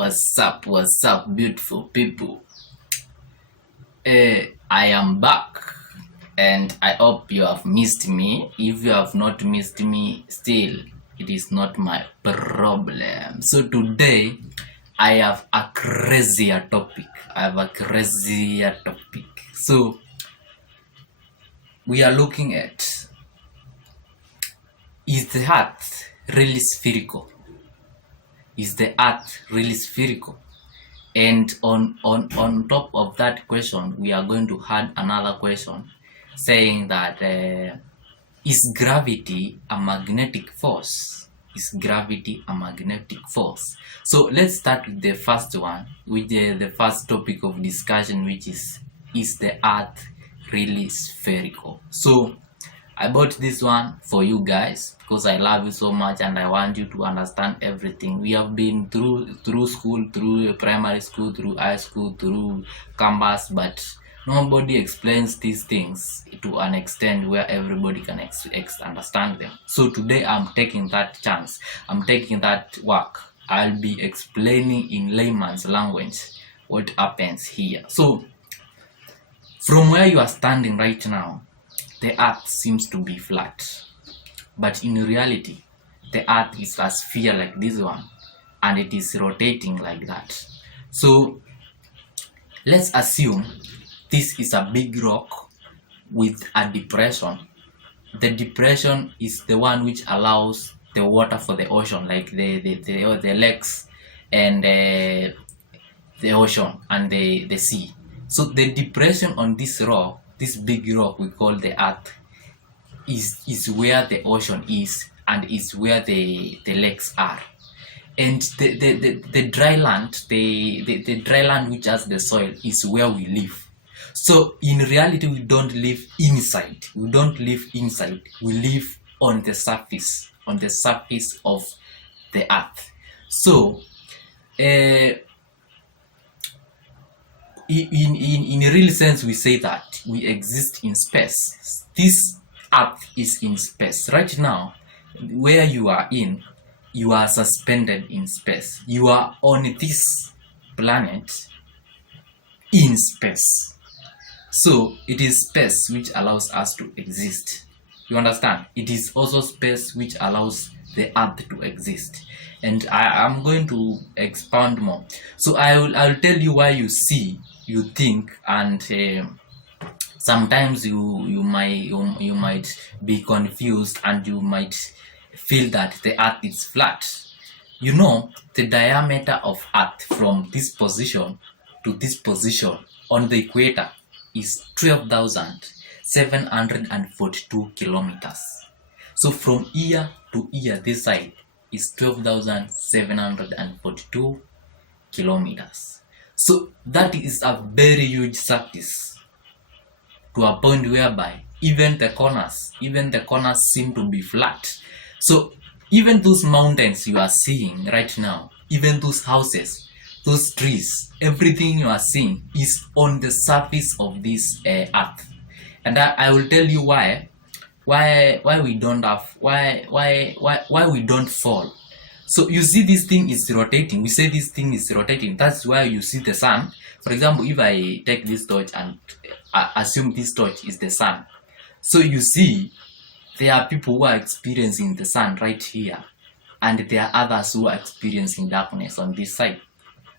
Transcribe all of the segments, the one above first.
What's up, beautiful people? I am back and I hope you have missed me. If you have not missed me, still, it is not my problem. So, today I have a crazier topic. So, we are looking at, is the earth really spherical? Is the earth really spherical? And on top of that question, we are going to add another question saying that is gravity a magnetic force? Is gravity a magnetic force? So let's start with the first one, with the first topic of discussion, which is the earth really spherical? So I bought this one for you guys because I love you so much and I want you to understand everything. We have been through school, through primary school, through high school, through campus, but nobody explains these things to an extent where everybody can understand them. So today I'm taking that chance. I'm taking that work. I'll be explaining in layman's language what happens here. So from where you are standing right now, the earth seems to be flat, but in reality the earth is a sphere like this one and it is rotating like that. So let's assume this is a big rock with a depression. The depression is the one which allows the water for the ocean, like the lakes and the ocean and the sea. So the depression on this rock, this big rock we call the earth, is where the ocean is and is where the lakes are. And the dry land, the dry land which has the soil, is where we live. So in reality we don't live inside. We don't live inside. We live on the surface of the earth. So in a real sense, we say that we exist in space. This earth is in space. Right now, where you are in, you are suspended in space. You are on this planet in space. So it is space which allows us to exist. You understand? It is also space which allows the earth to exist. And I am going to expand more. So I'll tell you why you think, and sometimes you might be confused and you might feel that the earth is flat. You know, the diameter of earth from this position to this position on the equator is 12,742 kilometers. So from here to here, this side is 12,742 kilometers. So that is a very huge surface, to a point whereby even the corners seem to be flat. So even those mountains you are seeing right now, even those houses, those trees, everything you are seeing is on the surface of this earth. And I will tell you why we don't fall. So you see this thing is rotating. We say this thing is rotating. That's why you see the sun. For example, if I take this torch and assume this torch is the sun. So you see there are people who are experiencing the sun right here, and there are others who are experiencing darkness on this side.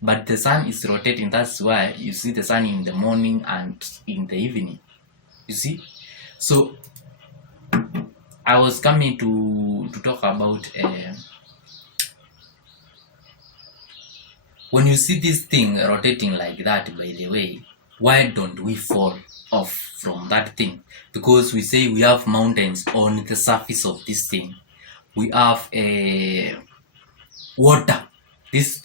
But the sun is rotating. That's why you see the sun in the morning and in the evening. You see? So I was coming to talk about when you see this thing rotating like that, by the way, why don't we fall off from that thing? Because we say we have mountains on the surface of this thing. We have water. This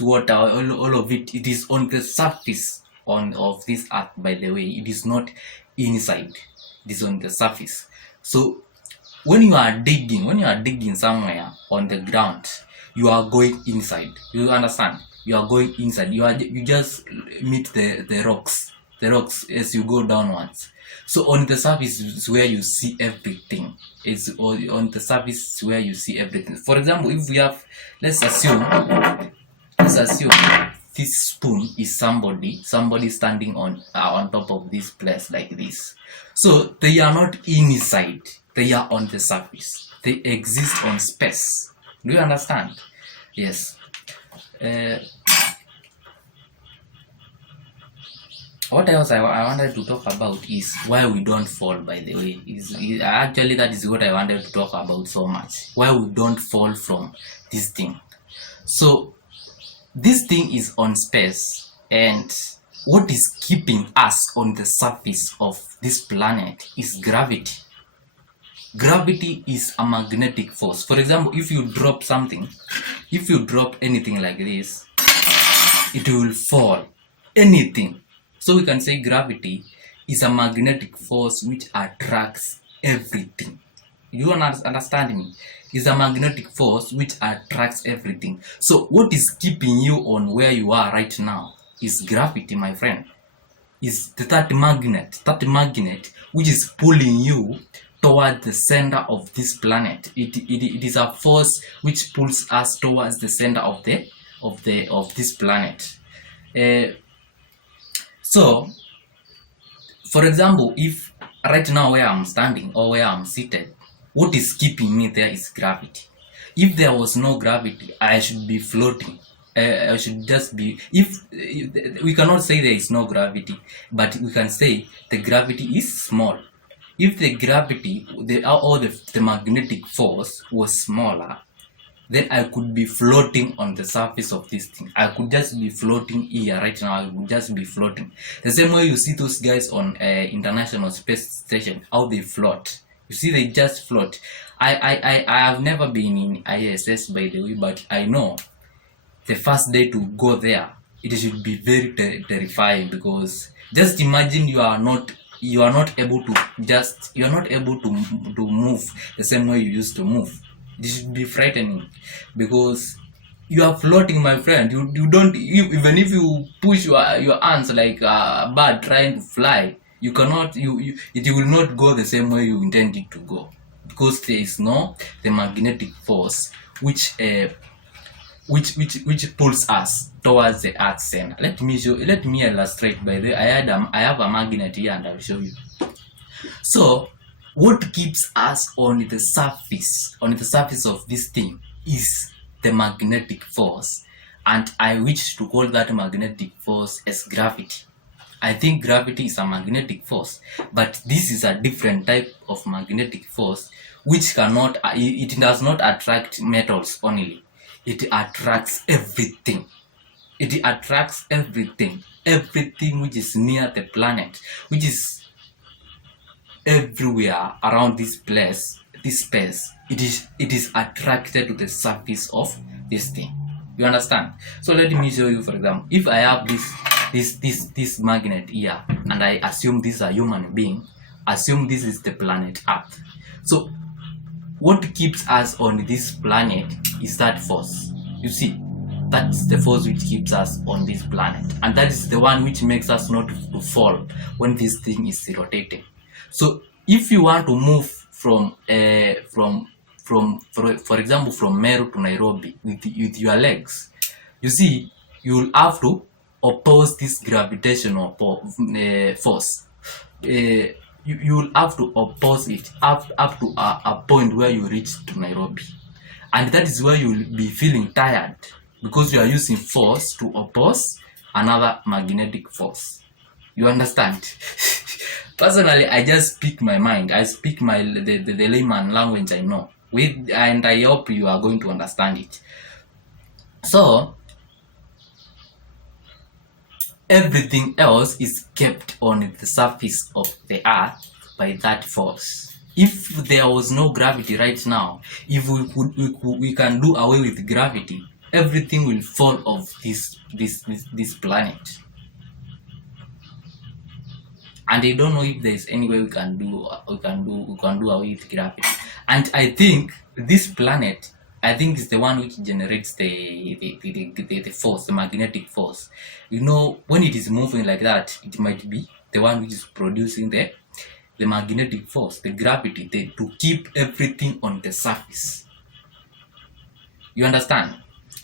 water, all of it is on the surface of this earth, by the way. It is not inside. It is on the surface. So when you are digging somewhere on the ground, you are going inside. You understand? You are going inside. You just meet the rocks as you go downwards. So on the surface is where you see everything. It's on the surface where you see everything. For example, if we have, let's assume let's assume this spoon is somebody standing on top of this place like this. So they are not inside, they are on the surface, they exist on space. Do you understand? Yes. What else I wanted to talk about is why we don't fall, by the way. Actually, that is what I wanted to talk about so much. Why we don't fall from this thing. So, this thing is on space, and what is keeping us on the surface of this planet is gravity. Gravity is a magnetic force. For example, if you drop something, if you drop anything like this, it will fall. Anything. So we can say gravity is a magnetic force which attracts everything. You understand me? It's a magnetic force which attracts everything. So what is keeping you on where you are right now is gravity, my friend. Is that magnet which is pulling you toward the center of this planet. It is a force which pulls us towards the center of this planet. So, for example, if right now where I'm standing or where I'm seated, what is keeping me there is gravity. If there was no gravity, I should be floating. I should just be. If we cannot say there is no gravity, but we can say the gravity is small. If the gravity, the magnetic force was smaller, then I could be floating on the surface of this thing. I could just be floating here right now. I would just be floating. The same way you see those guys on International Space Station, how they float. You see, they just float. I have never been in ISS, by the way, but I know the first day to go there, it should be very terrifying, because just imagine you are not able to move the same way you used to move. This should be frightening, because you are floating, my friend. You don't, even if you push your hands like a bird trying to fly, you cannot, it will not go the same way you intend it to go, because there is no the magnetic force which pulls us towards the earth center. Let me illustrate. By the way, I have a magnet here and I'll show you. So what keeps us on the surface of this thing is the magnetic force, and I wish to call that magnetic force as gravity. I think gravity is a magnetic force, but this is a different type of magnetic force which it does not attract metals only. It attracts everything. It attracts everything which is near the planet, which is everywhere around this space. It is attracted to the surface of this thing. You understand? So let me show you. For example, if I have this magnet here, and I assume this is a human being, assume this is the planet Earth. So what keeps us on this planet is that force. You see, that's the force which keeps us on this planet, and that is the one which makes us not to fall when this thing is rotating. So if you want to move for example, from Meru to Nairobi with your legs, you see, you will have to oppose this gravitational force. You will have to oppose it up to a point where you reach to Nairobi, and that is where you will be feeling tired, because you are using force to oppose another magnetic force. You understand? Personally, I just speak my mind. I speak the layman language I know, and I hope you are going to understand it. So everything else is kept on the surface of the earth by that force. If there was no gravity right now, if we can do away with gravity, everything will fall off this planet. And I don't know if there is any way we can do away with gravity. And I think this planet, is the one which generates the force, the magnetic force. You know, when it is moving like that, it might be the one which is producing the magnetic force, the gravity, to keep everything on the surface. You understand?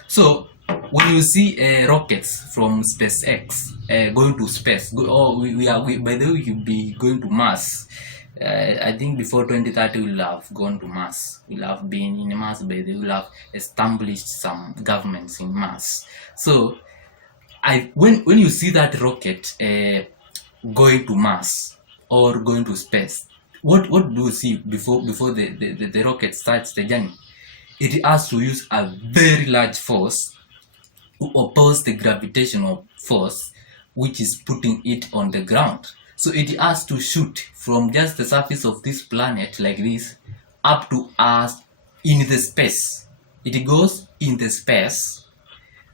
So when you see rockets from SpaceX going to space, by the way, you'll be going to Mars. I think before 2030 we'll have gone to Mars. We'll have been in Mars, by the way, we'll have established some governments in Mars. So when you see that rocket going to Mars or going to space, what do you see before the rocket starts the journey? It has to use a very large force to oppose the gravitational force which is putting it on the ground. So it has to shoot from just the surface of this planet like this up to us in the space. It goes in the space.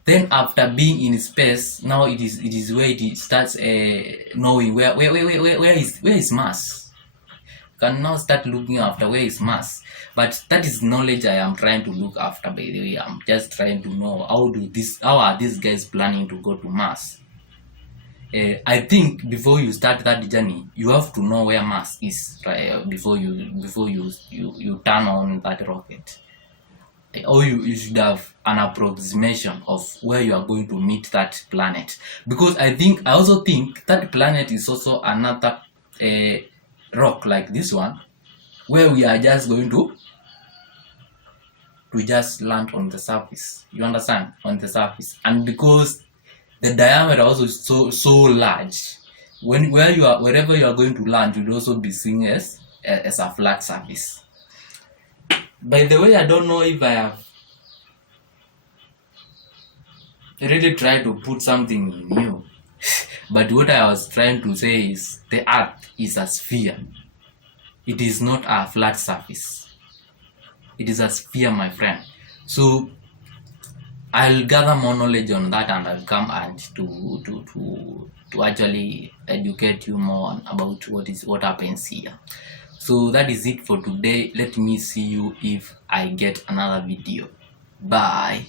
Then after being in space, now it is where it starts knowing where is Mars. Can now start looking after where is Mars. But that is knowledge I am trying to look after, by the way. I'm just trying to know how are these guys planning to go to Mars. I think before you start that journey, you have to know where Mars is, right? Before you turn on that rocket. Or you should have an approximation of where you are going to meet that planet. Because I also think that planet is also another rock like this one, where we are just going to just land on the surface. You understand? On the surface. And because the diameter also is so large, wherever you are going to land, you'll also be seen as a flat surface. By the way, I don't know if I have really tried to put something new. But what I was trying to say is the Earth is a sphere. It is not a flat surface. It is a sphere, my friend. So I'll gather more knowledge on that, and I'll come and to actually educate you more about what happens here. So that is it for today. Let me see you if I get another video. Bye.